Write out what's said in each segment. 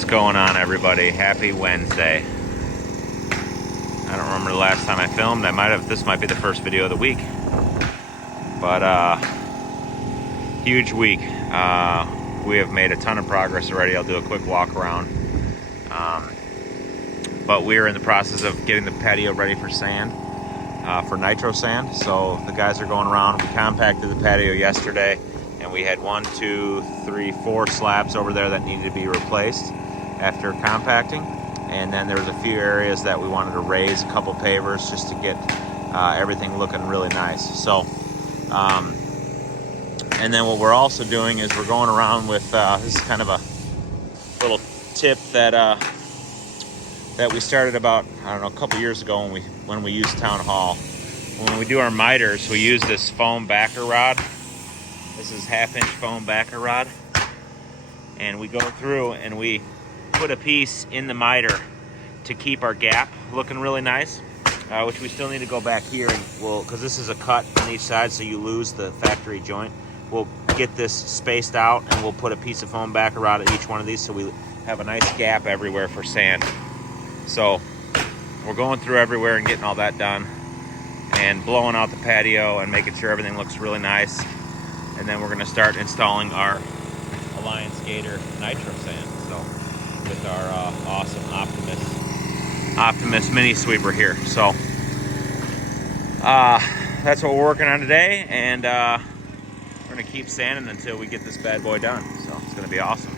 What's going on, everybody? Happy Wednesday. I don't remember the last time I filmed. This might be the first video of the week. But huge week. We have made a ton of progress already. I'll do a quick walk around. But we're in the process of getting the patio ready for sand, for nitro sand. So the guys are going around. We compacted the patio yesterday, and we had 4 slabs over there that needed to be replaced after compacting. And then there was a few areas that we wanted to raise, a couple pavers, just to get everything looking really nice. So, and then what we're also doing is we're going around with, this is kind of a little tip that we started about, a couple years ago when we used Town Hall. When we do our miters, we use this foam backer rod. This is 1/2-inch foam backer rod. And we go through and we put a piece in the miter to keep our gap looking really nice, which we still need to go back here and because this is a cut on each side, so you lose the factory joint. We'll get this spaced out and we'll put a piece of foam backer rod at each one of these so we have a nice gap everywhere for sand. So we're going through everywhere and getting all that done and blowing out the patio and making sure everything looks really nice. And then we're going to start installing our Alliance Gator nitro sand. So with our awesome Optimus mini sweeper here. So that's what we're working on today, and we're going to keep sanding until we get this bad boy done. So it's going to be awesome.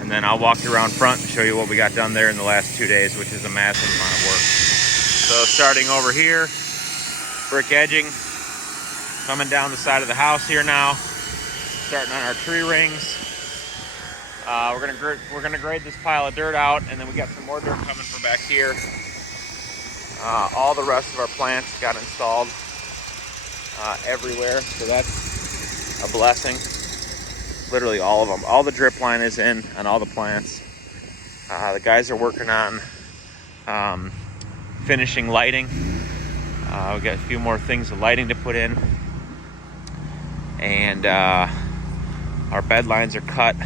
And then I'll walk you around front and show you what we got done there in the last 2 days, which is a massive amount of work. So starting over here, brick edging, coming down the side of the house here now, starting on our tree rings. We're gonna grade this pile of dirt out, and then we got some more dirt coming from back here. All the rest of our plants got installed everywhere, so that's a blessing. Literally all of them. All the drip line is in on all the plants. The guys are working on finishing lighting. We got a few more things of lighting to put in, and our bed lines are cut.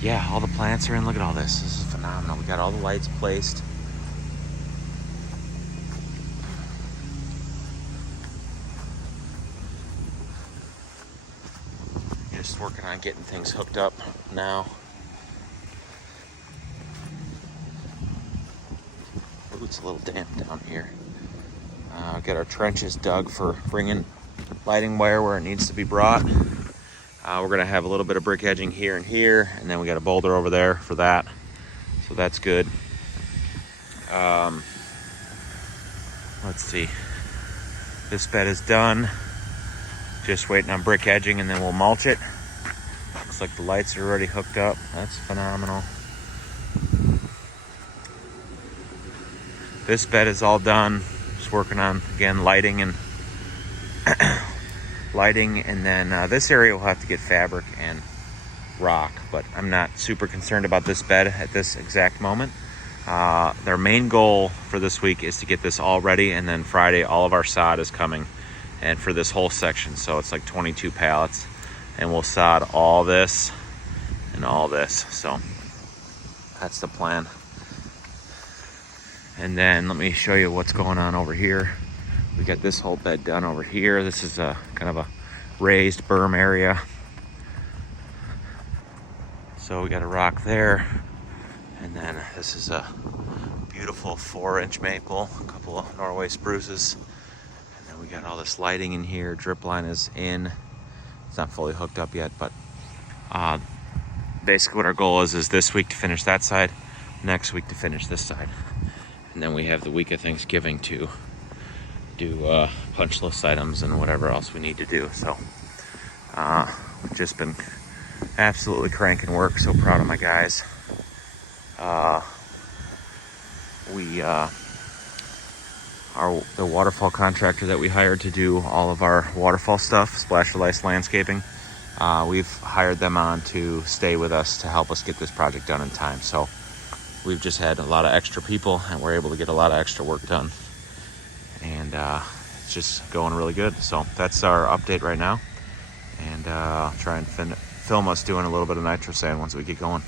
Yeah, all the plants are in. Look at all this. This is phenomenal. We got all the lights placed. Just working on getting things hooked up now. Ooh, it's a little damp down here. We've got our trenches dug for bringing lighting wire where it needs to be brought. We're going to have a little bit of brick edging here and here, and then we got a boulder over there for that. So that's good. Let's see. This bed is done. Just waiting on brick edging, and then we'll mulch it. Looks like the lights are already hooked up. That's phenomenal. This bed is all done. Just working on, again, lighting and and then this area will have to get fabric and rock, but I'm not super concerned about this bed at this exact moment. Their main goal for this week is to get this all ready, and then Friday all of our sod is coming, and for this whole section, so it's like 22 pallets, and we'll sod all this and all this. So that's the plan. And then let me show you what's going on over here. We got this whole bed done over here. This is a kind of a raised berm area. So we got a rock there. And then this is a beautiful 4-inch maple, a couple of Norway spruces. And then we got all this lighting in here. Drip line is in. It's not fully hooked up yet, but basically what our goal is this week to finish that side, next week to finish this side. And then we have the week of Thanksgiving to do punch list items and whatever else we need to do. So we've just been absolutely cranking work. So proud of my guys. The waterfall contractor that we hired to do all of our waterfall stuff, Splash for Life Landscaping, we've hired them on to stay with us to help us get this project done in time. So we've just had a lot of extra people, and we're able to get a lot of extra work done. And it's just going really good. So that's our update right now. and I'll try and film us doing a little bit of nitro sand once we get going.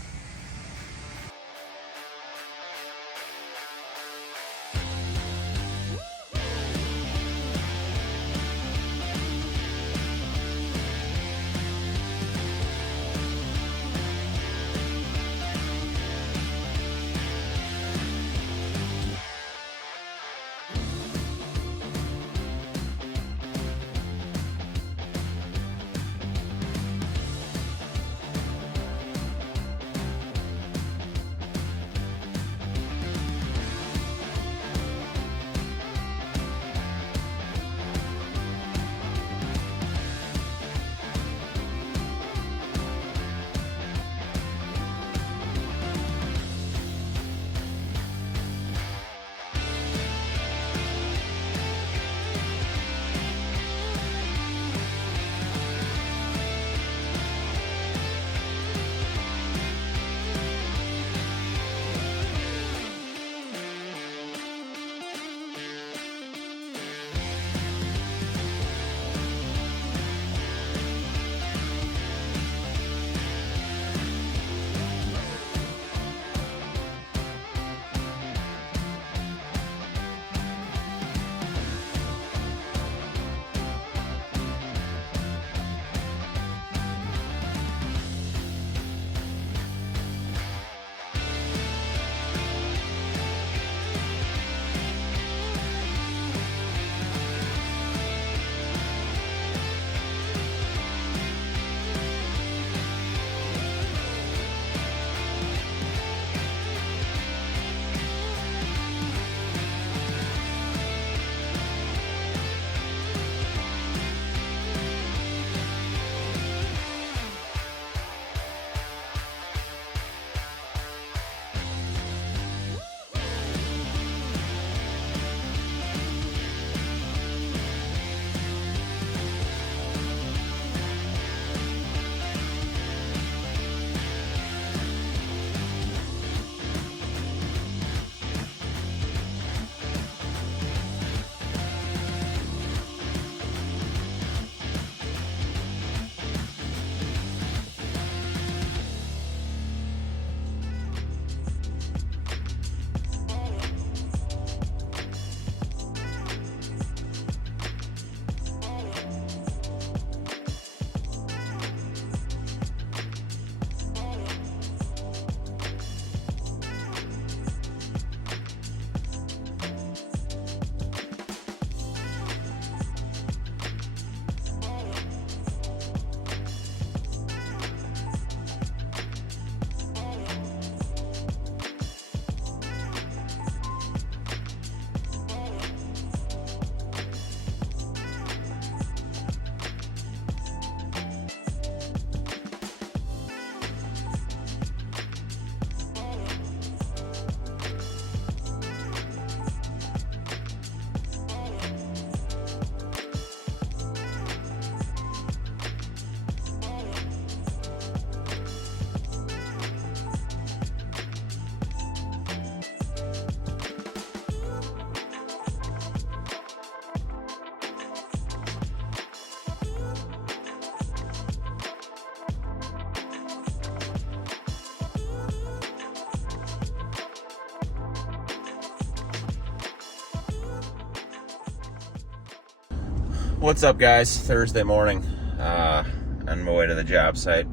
What's up, guys? Thursday morning, on my way to the job site.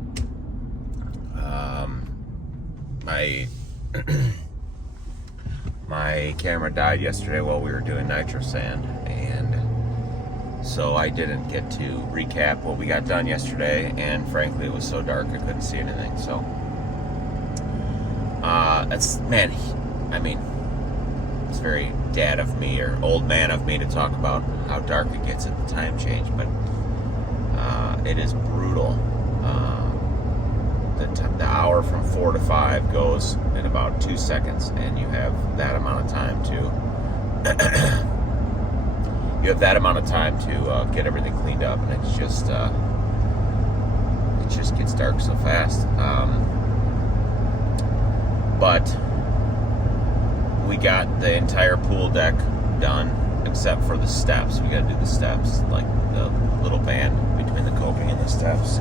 My camera died yesterday while we were doing nitro sand, and so I didn't get to recap what we got done yesterday, and frankly it was so dark I couldn't see anything. So it's very dad of me, or old man of me, to talk about how dark it gets at the time change, but it is brutal. The hour from 4 to 5 goes in about 2 seconds, and you have that amount of time to get everything cleaned up, and it just gets dark so fast. But we got the entire pool deck done except for the steps. We got to do the steps, like the little band between the coping and the steps.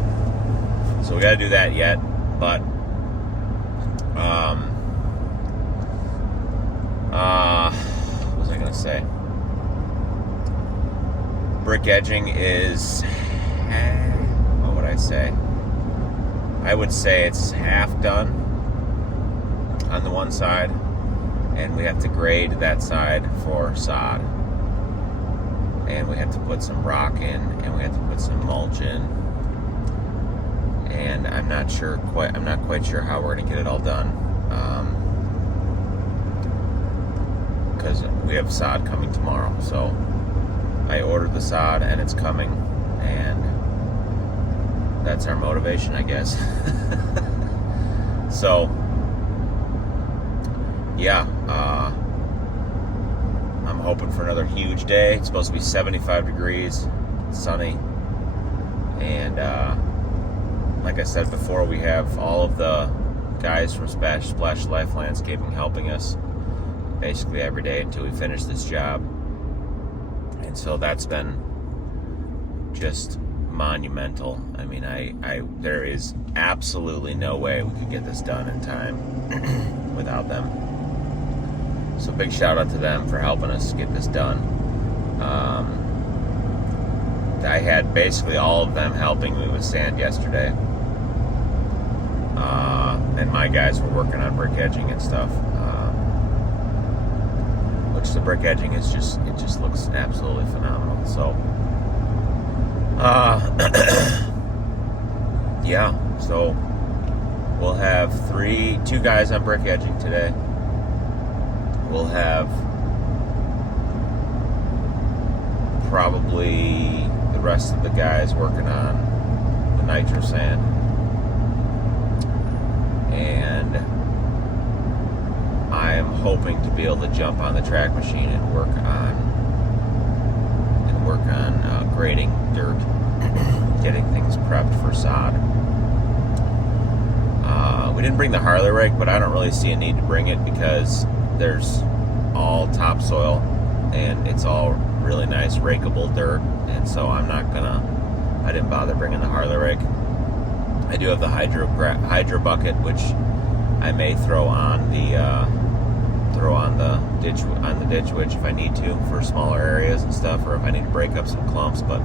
So we got to do that yet, but what was I gonna say? Brick edging is, what would I say? I would say it's half done on the one side, and we have to grade that side for sod, and we have to put some rock in, and we have to put some mulch in, and I'm not quite sure how we're gonna get it all done, because we have sod coming tomorrow. So I ordered the sod and it's coming, and that's our motivation, I guess. So yeah, I'm hoping for another huge day. It's supposed to be 75 degrees, sunny, and like I said before, we have all of the guys from Splash Life Landscaping helping us basically every day until we finish this job. And so that's been just monumental. I mean, there is absolutely no way we could get this done in time without them. So big shout out to them for helping us get this done. I had basically all of them helping me with sand yesterday. And my guys were working on brick edging and stuff. Which the brick edging is just looks absolutely phenomenal. So yeah, so we'll have two guys on brick edging today. We'll have probably the rest of the guys working on the nitro sand, and I am hoping to be able to jump on the track machine and work on grading dirt, getting things prepped for sod. We didn't bring the Harley rake, but I don't really see a need to bring it because there's all topsoil and it's all really nice rakeable dirt, and so I didn't bother bringing the Harley rake. I do have the hydro bucket, which I may throw on the ditch witch if I need to for smaller areas and stuff, or if I need to break up some clumps. But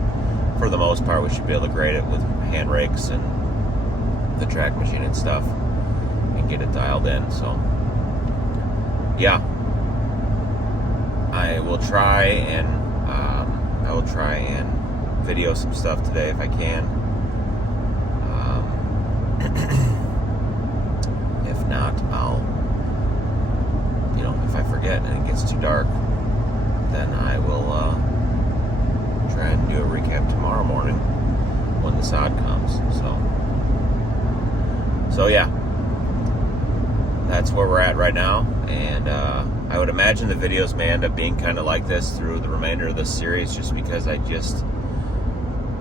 for the most part, we should be able to grade it with hand rakes and the track machine and stuff and get it dialed in. So yeah, I will try and video some stuff today if I can. If not, I'll, if I forget and it gets too dark, then I will try and do a recap tomorrow morning when the sod comes. So yeah, that's where we're at right now, and I would imagine the videos may end up being kind of like this through the remainder of this series, just because I just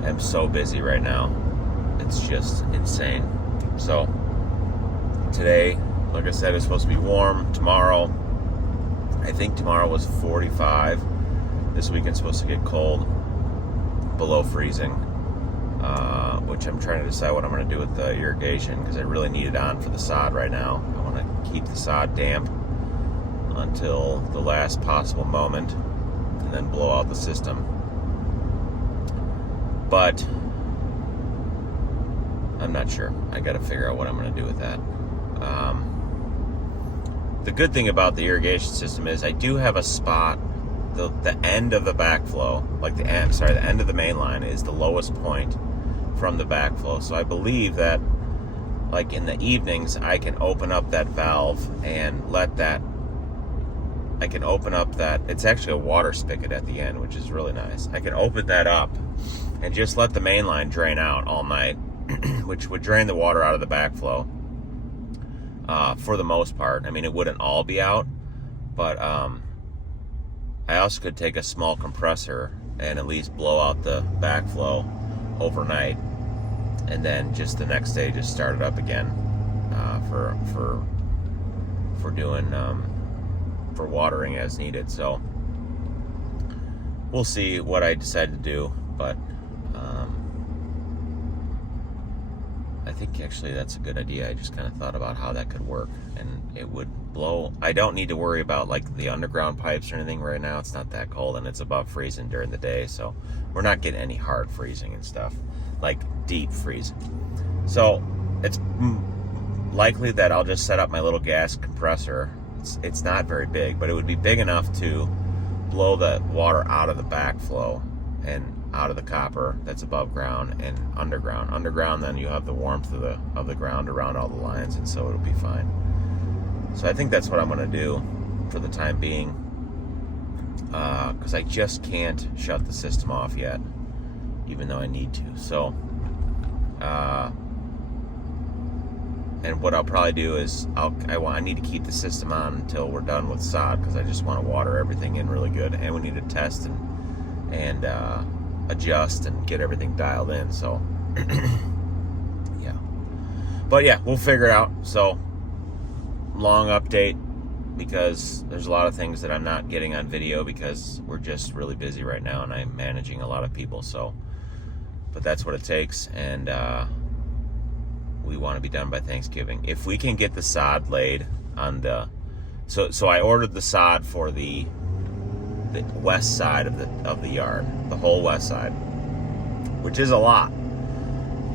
am so busy right now. It's just insane. So today, like I said, it's supposed to be warm. Tomorrow, I think tomorrow was 45. This weekend's supposed to get cold, below freezing, which I'm trying to decide what I'm going to do with the irrigation, because I really need it on for the sod right now. I want to keep the sod damp until the last possible moment and then blow out the system. But I'm not sure. I got to figure out what I'm going to do with that. The good thing about the irrigation system is I do have a spot, the end of the backflow, the end of the main line is the lowest point from the backflow. So I believe that, like in the evenings, I can open up that valve and it's actually a water spigot at the end, which is really nice. I can open that up and just let the main line drain out all night, which would drain the water out of the backflow. For the most part. I mean, it wouldn't all be out, but I also could take a small compressor and at least blow out the backflow overnight, and then just the next day just start it up again for doing for watering as needed. So we'll see what I decide to do, but I think actually that's a good idea. I just kind of thought about how that could work, and it would blow. I don't need to worry about like the underground pipes or anything right now. It's not that cold, and it's above freezing during the day, so we're not getting any hard freezing and stuff, like deep freezing. So it's likely that I'll just set up my little gas compressor. It's not very big, but it would be big enough to blow the water out of the backflow and out of the copper that's above ground and underground. Underground, then you have the warmth of the ground around all the lines, and so it'll be fine. So I think that's what I'm going to do for the time being, because I just can't shut the system off yet, even though I need to. So, and what I'll probably do is I need to keep the system on until we're done with sod, because I just want to water everything in really good, and we need to test and adjust and get everything dialed in. So yeah, but yeah, we'll figure it out. So long update, because there's a lot of things that I'm not getting on video because we're just really busy right now, and I'm managing a lot of people. So, but that's what it takes, and we want to be done by Thanksgiving. If we can get the sod laid on the, so I ordered the sod for the west side of the yard, the whole west side, which is a lot,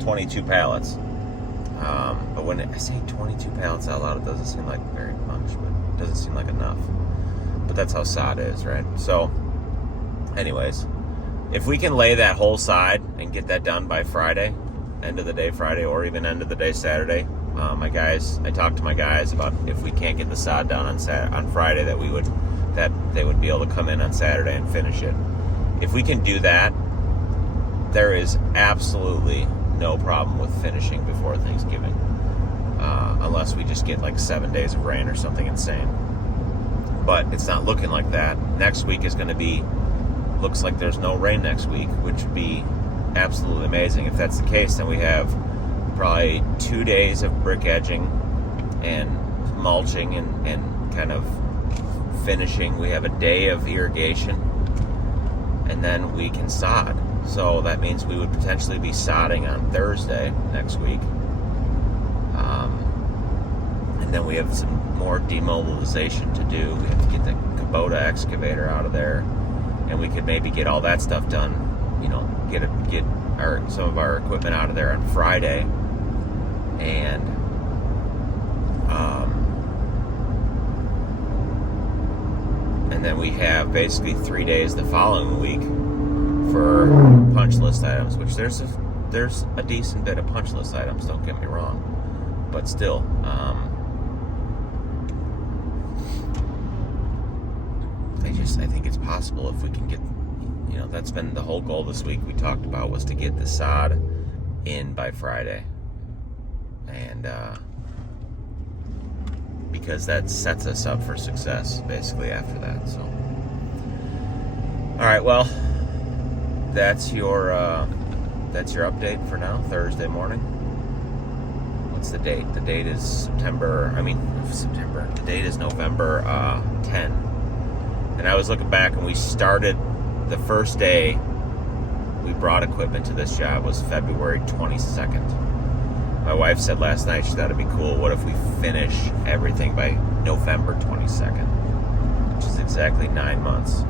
22 pallets. But when I say 22 pallets out loud, it doesn't seem like very much, but it doesn't seem like enough. But that's how sod is, right? So, anyways, if we can lay that whole side and get that done by Friday, end of the day Friday, or even end of the day Saturday, I talked to my guys about if we can't get the sod down on Friday, that they would be able to come in on Saturday and finish it. If we can do that, there is absolutely no problem with finishing before Thanksgiving, unless we just get like 7 days of rain or something insane. But it's not looking like that. Next week is going to be, looks like there's no rain next week, which would be absolutely amazing. If that's the case, then we have probably 2 days of brick edging and mulching and kind of finishing. We have a day of irrigation, and then we can sod. So that means we would potentially be sodding on Thursday next week, and then we have some more demobilization to do. We have to get the Kubota excavator out of there, and we could maybe get all that stuff done, get some of our equipment out of there on Friday, and then we have basically 3 days the following week for punch list items, which there's a decent bit of punch list items, don't get me wrong, but still, I think it's possible if we can get, that's been the whole goal this week we talked about, was to get the sod in by Friday, and because that sets us up for success basically after that. So, all right, well, that's your update for now. Thursday morning. What's the date? The date is September. The date is November 10. And I was looking back, and we started the first day we brought equipment to this job was February 22nd. My wife said last night, she thought it'd be cool. What if we finish everything by November 22nd, which is exactly 9 months.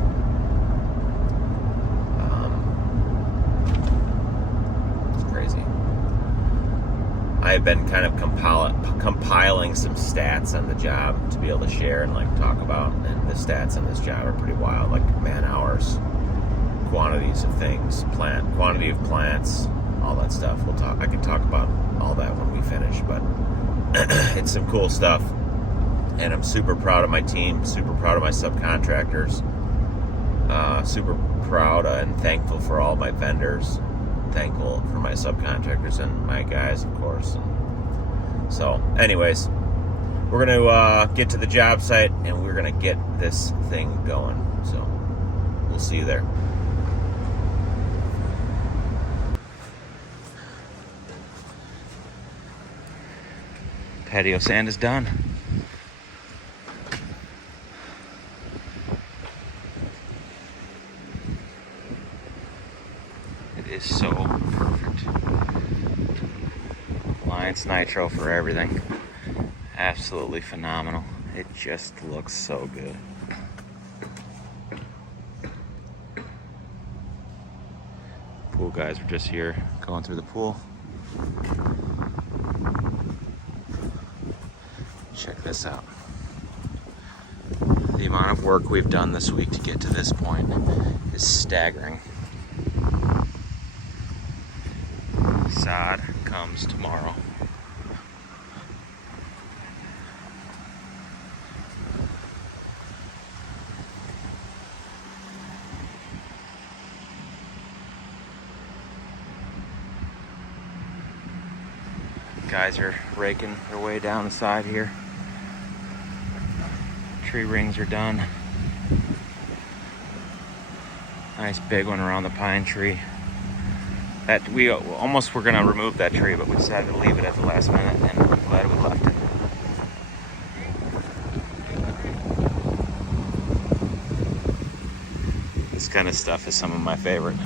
It's crazy. I've been kind of compiling some stats on the job to be able to share and talk about, and the stats on this job are pretty wild, like man hours, quantities of things, quantity of plants, all that stuff. I can talk about all that when we finish, but it's some cool stuff, and I'm super proud of my team, super proud of my subcontractors, super proud and thankful for all my vendors, thankful for my subcontractors and my guys, of course. And so anyways, we're going to get to the job site, and we're going to get this thing going. So we'll see you there. Patio sand is done. is so perfect. Alliance Nitro for everything. Absolutely phenomenal. It just looks so good. Pool guys are just here going through the pool. Check this out. The amount of work we've done this week to get to this point is staggering. Sod comes tomorrow. Guys are raking their way down the side here. Tree rings are done. Nice big one around the pine tree. That we almost were gonna remove that tree, but we decided to leave it at the last minute, and I'm glad we left it. This kind of stuff is some of my favorite.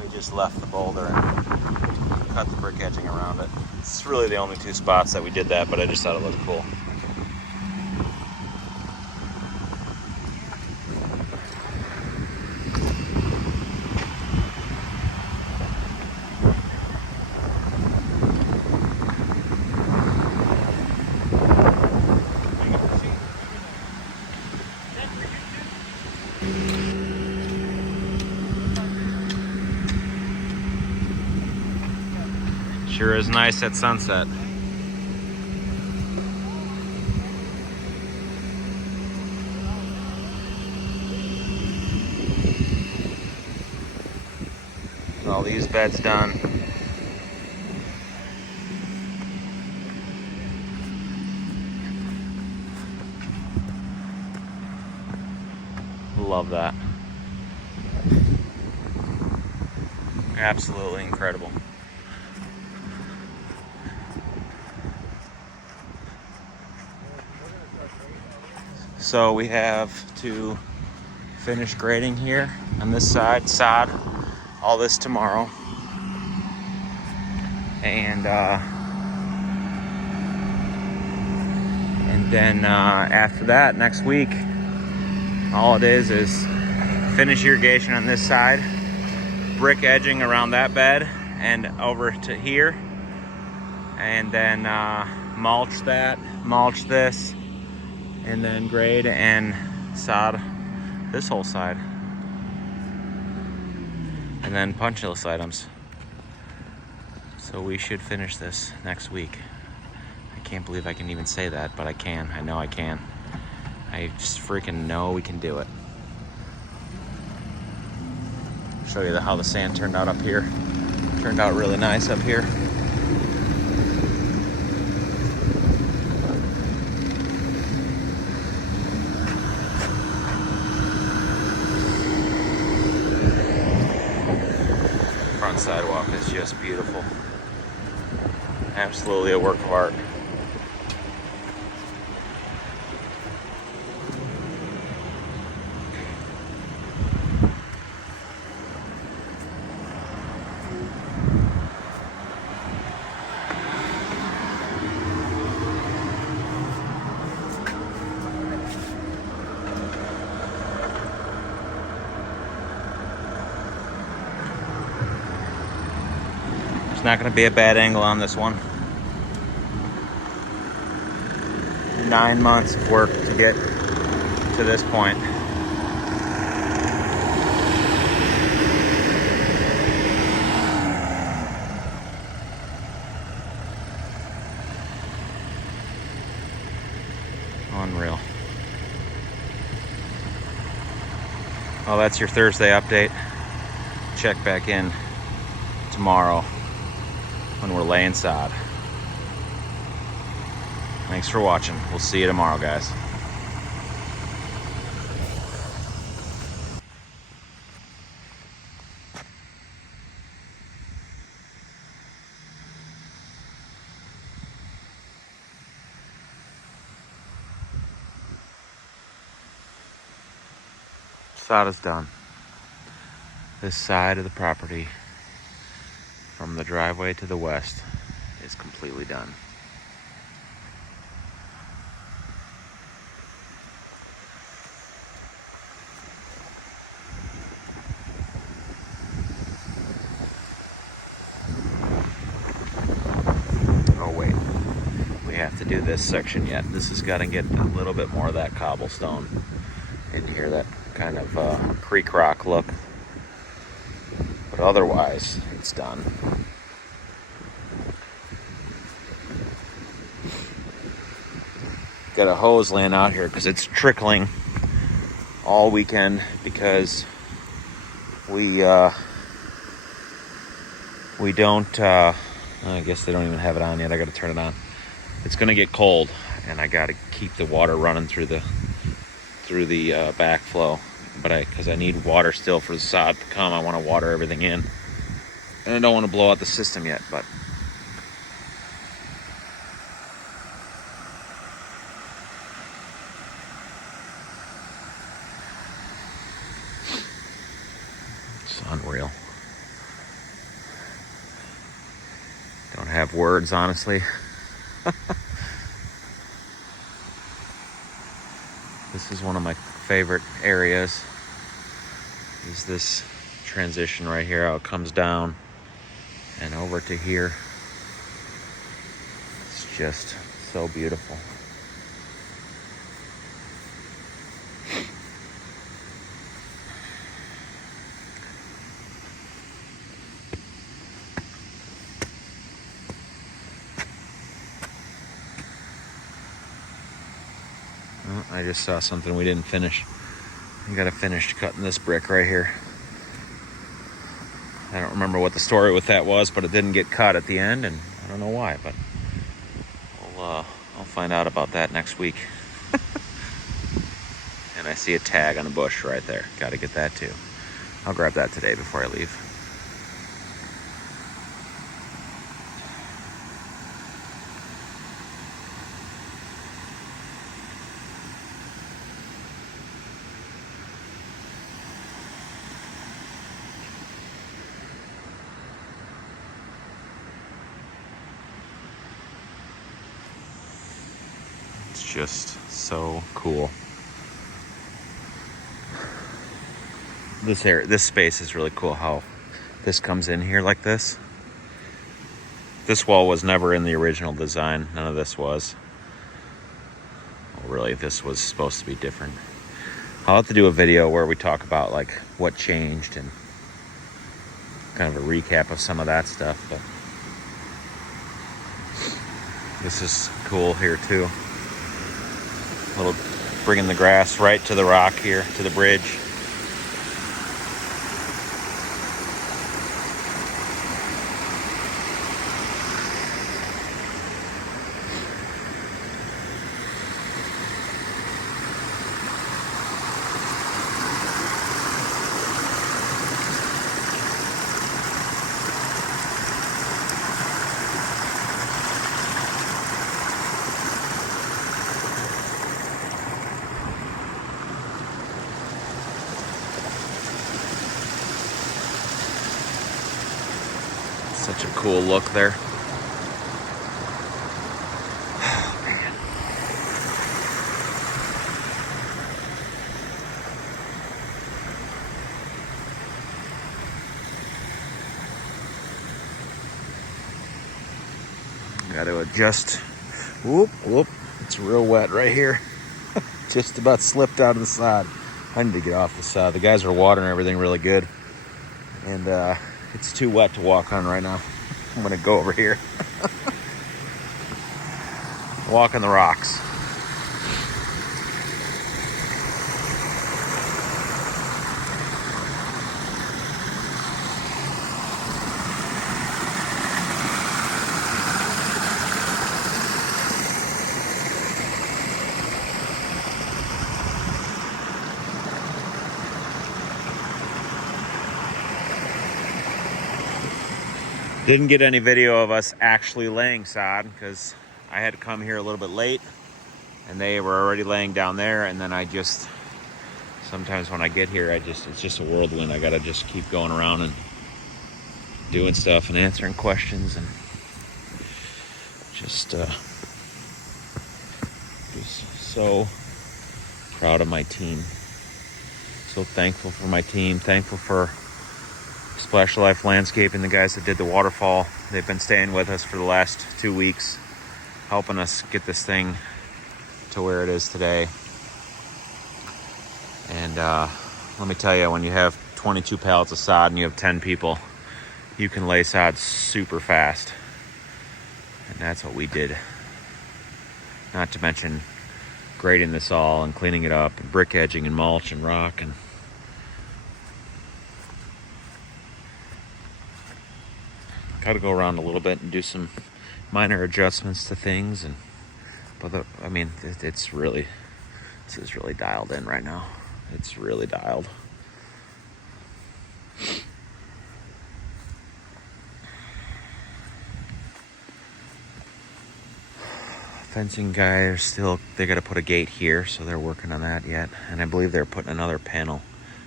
We just left the boulder and cut the brick edging around it. It's really the only two spots that we did that, but I just thought it looked cool. Sure is nice at sunset. All these beds done. Love that. Absolutely incredible. So we have to finish grading here on this side, sod, all this tomorrow. And then after that, next week, all it is finish irrigation on this side, brick edging around that bed and over to here, and then mulch that, mulch this, and then grade and sod this whole side, and then punch list items. So we should finish this next week. I can't believe I can even say that, but I can. I know I can. I just freaking know we can do it. Show you how the sand turned out up here. Turned out really nice up here. Front sidewalk is just beautiful. Absolutely a work of art. It's not going to be a bad angle on this one. 9 months of work to get to this point. Unreal. Well, that's your Thursday update. Check back in tomorrow when we're laying sod. Thanks for watching. We'll see you tomorrow, guys. Sod is done. This side of the property, from the driveway to the west, is completely done. Oh wait, we have to do this section yet. This has got to get a little bit more of that cobblestone in here, that kind of creek rock look. But otherwise, it's done. Got a hose laying out here because it's trickling all weekend because we don't, I guess they don't even have it on yet. I got to turn it on. It's going to get cold, and I got to keep the water running through the backflow. But because I need water still for the sod to come, I want to water everything in. And I don't want to blow out the system yet, but it's unreal. Don't have words, honestly. This is one of my favorite areas, is this transition right here, how it comes down and over to here. It's just so beautiful. Oh, I just saw something we didn't finish. We gotta finish cutting this brick right here. I don't remember what the story with that was, but it didn't get cut at the end, and I don't know why, but I'll find out about that next week. And I see a tag on a bush right there. Gotta get that too. I'll grab that today before I leave. It's just so cool. This space is really cool, how this comes in here like this. This wall was never in the original design. None of this was. Well, really, this was supposed to be different. I'll have to do a video where we talk about like what changed and kind of a recap of some of that stuff. But this is cool here too. Little bringing the grass right to the rock here, to the bridge. Such a cool look there. Oh, man. Got to adjust. Whoop, whoop. It's real wet right here. Just about slipped out of the sod. I need to get off the sod. The guys are watering everything really good. And it's too wet to walk on right now. I'm gonna go over here. Walk on the rocks. Didn't get any video of us actually laying sod because I had to come here a little bit late and they were already laying down there, and then I just sometimes when I get here, it's just a whirlwind. I gotta just keep going around and doing stuff and answering questions, and just so proud of my team. So thankful for my team. Thankful for Splash of Life Landscaping, the guys that did the waterfall. They've been staying with us for the last 2 weeks, helping us get this thing to where it is today. And let me tell you, when you have 22 pallets of sod and you have 10 people, you can lay sod super fast. And that's what we did. Not to mention grading this all and cleaning it up and brick edging and mulch and rock, and got to go around a little bit and do some minor adjustments to things. And this is really dialed in right now. It's really dialed. Fencing guys they got to put a gate here, so they're working on that yet. And I believe they're putting another panel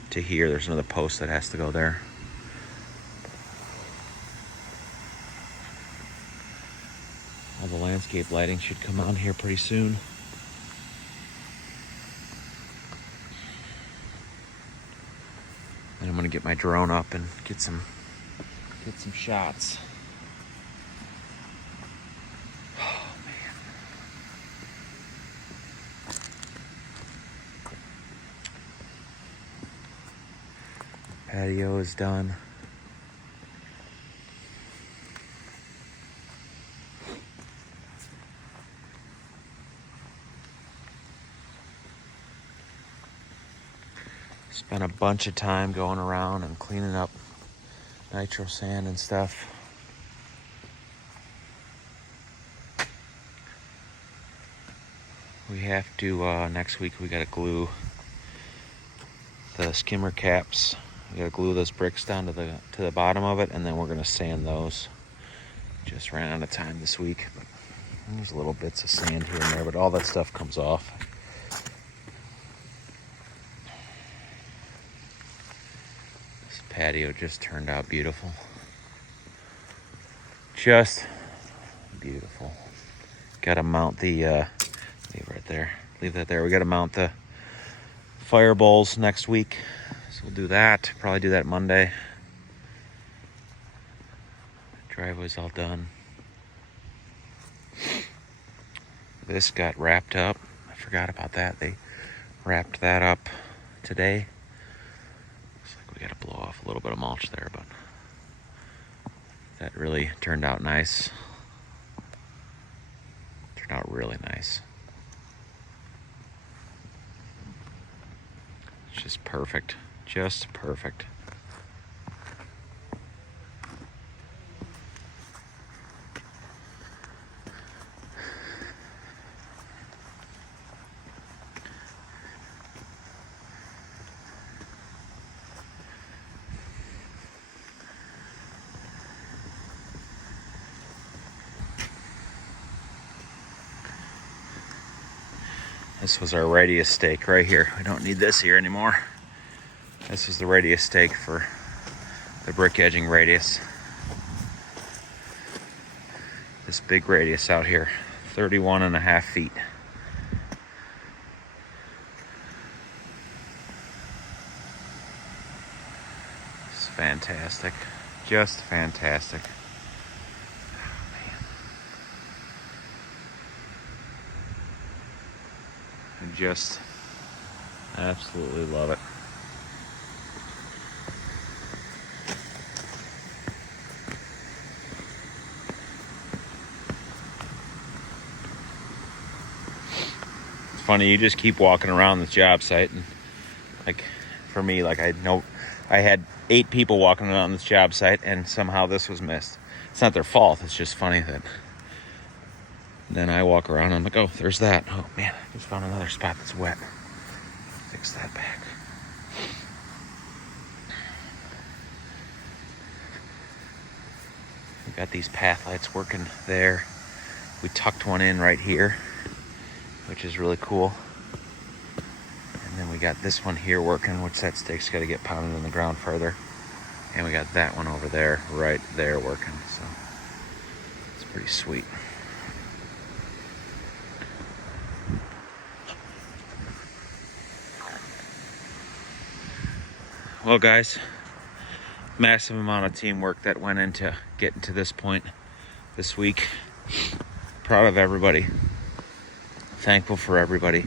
to here. There's another post that has to go there. All the landscape lighting should come on here pretty soon. And I'm gonna get my drone up and get some shots. Oh man. Patio is done. Spent a bunch of time going around and cleaning up nitro sand and stuff. We have to, next week we gotta glue the skimmer caps. We gotta glue those bricks down to the bottom of it, and then we're gonna sand those. Just ran out of time this week, but there's little bits of sand here and there, but all that stuff comes off. This patio just turned out beautiful. Just beautiful. Gotta mount the leave that there. We gotta mount the fire bowls next week, so we'll do that. Probably do that Monday. Driveway's all done. This got wrapped up. I forgot about that. They wrapped that up today. Looks like we gotta blow off a little bit of mulch there, but that really turned out nice. Turned out really nice. It's just perfect. Just perfect. This was our radius stake right here. We don't need this here anymore. This is the radius stake for the brick edging radius. This big radius out here, 31.5 feet. It's fantastic, just fantastic. I just absolutely love it. It's funny, you just keep walking around this job site, and like for me, like I know I had 8 people walking around this job site, and somehow this was missed. It's not their fault. It's just funny that then I walk around and I'm like, oh, there's that. Oh man, I just found another spot that's wet. Fix that back. We got these path lights working there. We tucked one in right here, which is really cool. And then we got this one here working, which that stake's got to get pounded in the ground further. And we got that one over there, right there working. So it's pretty sweet. Well, guys, massive amount of teamwork that went into getting to this point this week. Proud of everybody. Thankful for everybody.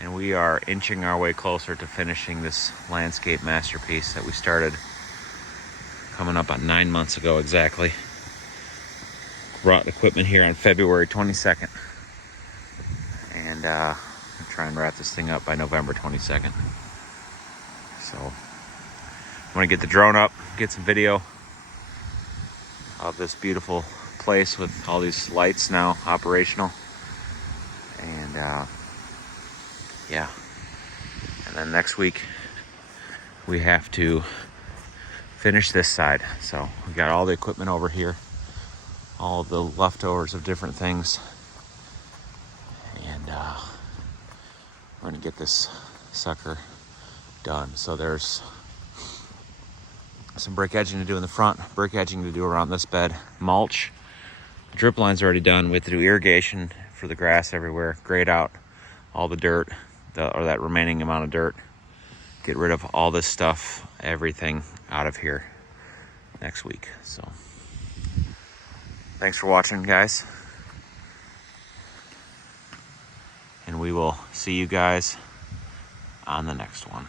And we are inching our way closer to finishing this landscape masterpiece that we started coming up on 9 months ago exactly. Brought equipment here on February 22nd. And I'll try and wrap this thing up by November 22nd. So I'm gonna get the drone up, get some video of this beautiful place with all these lights now operational. And yeah. And then next week we have to finish this side. So we got all the equipment over here, all the leftovers of different things. And we're gonna get this sucker done. So there's some brick edging to do in the front, brick edging to do around this bed, mulch. The drip line's already done. We have to do irrigation for the grass everywhere, grade out all the dirt, or that remaining amount of dirt. Get rid of all this stuff, everything out of here next week. So thanks for watching, guys. And we will see you guys on the next one.